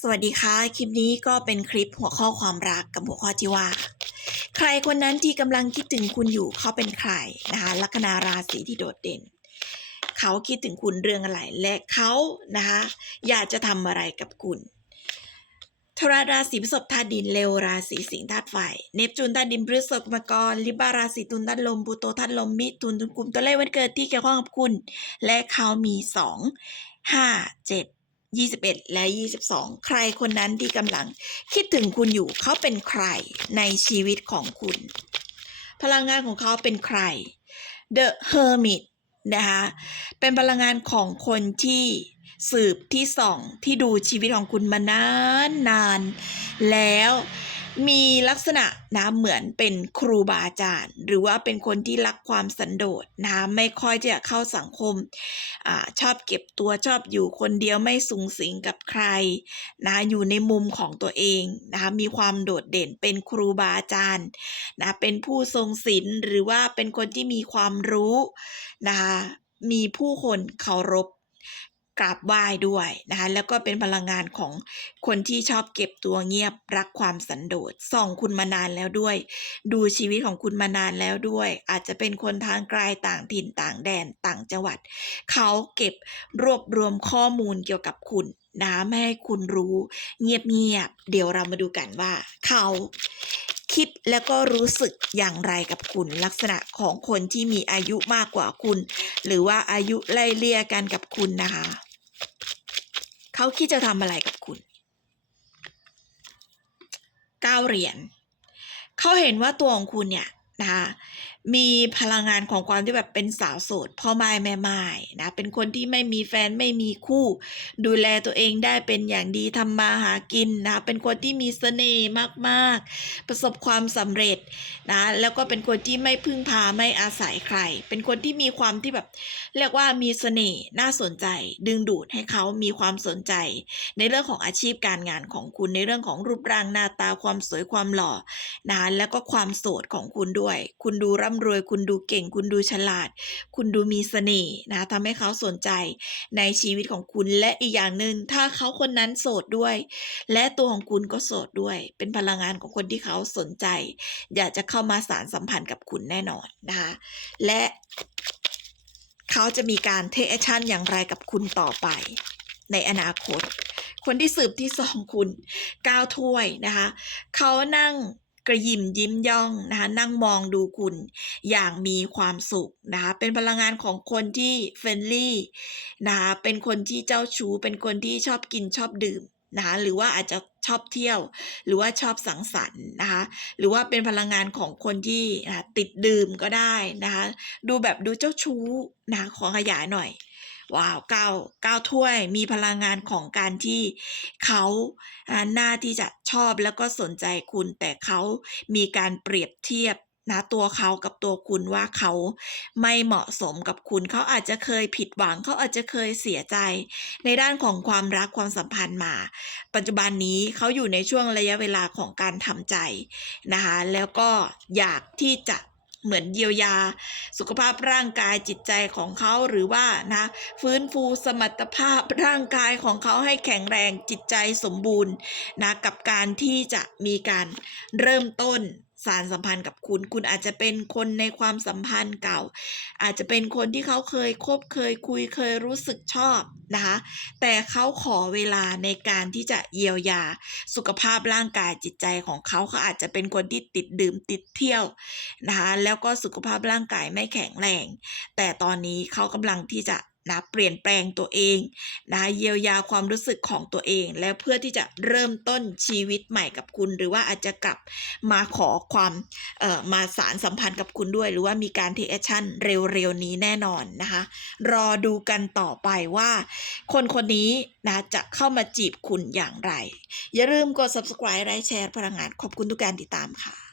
สวัสดีค่ะ คลิปนี้ก็เป็นคลิปหัวข้อความรักกับหัวข้อที่ว่า ใครคนนั้นที่กำลังคิดถึงคุณอยู่เขาเป็นใครนะคะลัคนาราศีที่โดดเด่น เขาคิดถึงคุณเรื่องอะไร และเขานะคะอยากจะทำอะไรกับคุณทราราศีพฤษภธาตุดินเลวราศีสิงห์ธาตุไฟเนปจูนธาตุดินพฤษภมกรลิบาราศีตุลธาตุลมปูโตธาตุลมมิถุนตุลกุมตัวเลขวันเกิดที่เกี่ยวข้องกับคุณ และเขามีสองห้าเจ็ด 21 และ 22 ใครคนนั้นที่กำลังคิดถึงคุณอยู่เขาเป็นใครในชีวิตของคุณ พลังงานของเขาเป็นใคร The Hermit นะคะเป็นพลังงานของคนที่สืบที่ส่องที่ดูชีวิตของคุณมานานนาน แล้ว มีลักษณะนะเหมือนเป็นครูบาอาจารย์ หรือว่าเป็นคนที่รักความสันโดษนะไม่ค่อยจะเข้าสังคมอชอบเก็บตัวชอบอยู่คนเดียวไม่สูงสิงกับใครนะอยู่ในมุมของตัวเองนะคะมีความโดดเด่นเป็นครูบาอาจารย์นะเป็นผู้ทรงศีลหรือว่าเป็นคนที่มีความรู้นะคะมีผู้คนเคารพ กราบไหว้ด้วยนะคะแล้วก็เป็นพลังงานของคนที่ชอบเก็บตัวเงียบรักความสันโดษส่องคุณมานานแล้วด้วย ดูชีวิตของคุณมานานแล้วด้วย อาจจะเป็นคนทางไกลต่างถิ่นต่างแดนต่างจังหวัด เขาเก็บรวบรวมข้อมูลเกี่ยวกับคุณนะไม่ให้คุณรู้เงียบๆเดี๋ยวเรามาดูกันว่า เขาคิดแล้วก็รู้สึกอย่างไรกับคุณลักษณะของคนที่มีอายุมากกว่าคุณ หรือว่าอายุไล่เลี่ยกันกับคุณนะคะ เขาคิดจะทำอะไรกับคุณเก้าเหรียญเขาเห็นว่าตัวของคุณเนี่ยนะคะ มีพลังงานของความที่แบบเป็นสาวโสดพ่อไม้แม่ไม้นะเป็นคนที่ไม่มีแฟนไม่มีคู่ ดูแลตัวเองได้เป็นอย่างดีทำมาหากินนะเป็นคนที่มีเสน่ห์มากๆ ประสบความสำเร็จนะแล้วก็เป็นคนที่ไม่พึ่งพาไม่อาศัยใคร เป็นคนที่มีความที่แบบเรียกว่ามีเสน่ห์น่าสนใจ ดึงดูดให้เขามีความสนใจ ในเรื่องของอาชีพการงานของคุณในเรื่องของรูปร่างหน้าตาความสวยความหล่อนะแล้วก็ความโสดของคุณด้วย คุณดูร่ำรวย คุณดูเก่ง คุณดูฉลาด คุณดูมีเสน่ห์นะทำให้เขาสนใจในชีวิตของคุณและอีกอย่างหนึ่งถ้าเขาคนนั้นโสดด้วย และตัวของคุณก็โสดด้วย เป็นพลังงานของคนที่เขาสนใจ อยากจะเข้ามาสารสัมพันธ์กับคุณแน่นอนนะคะและเขาจะมีการเทคแอคชั่นอย่างไรกับคุณต่อไป ในอนาคต คนที่สืบที่สองคุณก้าวถ้วยนะคะเขานั่ง กระยิมยิ้มย่องนะคะนั่งมองดูคุณอย่างมีความสุขนะคะเป็นพลังงานของคนที่เฟรนลี่นะคะเป็นคนที่เจ้าชู้เป็นคนที่ชอบกินชอบดื่มนะคะหรือว่าอาจจะชอบเที่ยว หรือว่าชอบสังสรรค์นะคะหรือว่าเป็นพลังงานของคนที่ติดดื่มก็ได้นะคะดูแบบดูเจ้าชู้นะคะขอขยายหน่อย ว้าวเก้าเก้าถ้วยมีพลังงานของการที่เขาหน้าที่จะชอบแล้วก็สนใจคุณ แต่เขามีการเปรียบเทียบนะตัวเขากับตัวคุณว่าเขาไม่เหมาะสมกับคุณ เขาอาจจะเคยผิดหวัง เขาอาจจะเคยเสียใจ ในด้านของความรักความสัมพันธ์มา ปัจจุบันนี้เขาอยู่ในช่วงระยะเวลาของการทำใจนะคะแล้วก็อยากที่จะ เหมือนเยียวยา สุขภาพร่างกายจิตใจของเขาหรือว่านะฟื้นฟูสมรรถภาพร่างกายของเขาให้แข็งแรงจิตใจสมบูรณ์นะกับการที่จะมีการเริ่มต้น สารสัมพันธ์กับคุณ คุณอาจจะเป็นคนในความสัมพันธ์เก่า อาจจะเป็นคนที่เขาเคยคบเคยคุยเคยรู้สึกชอบนะคะ แต่เขาขอเวลาในการที่จะเยียวยาสุขภาพร่างกายจิตใจของเขาเขาอาจจะเป็นคนที่ติดดื่มติดเที่ยวนะคะ แล้วก็สุขภาพร่างกายไม่แข็งแรง แต่ตอนนี้เขากำลังที่จะ นะเปลี่ยนแปลงตัวเองนะเยียวยาความรู้สึกของตัวเอง และเพื่อที่จะเริ่มต้นชีวิตใหม่กับคุณ หรือว่าอาจจะกลับมาขอความเอ่อมาสารสัมพันธ์กับคุณด้วย หรือว่ามีการเทคแอคชั่นเร็วๆนี้แน่นอนนะคะ รอดูกันต่อไปว่า คนคนนี้นะจะเข้ามาจีบคุณอย่างไร อย่าลืมกด subscribe ไลค์แชร์พลังงานขอบคุณทุกการติดตามค่ะ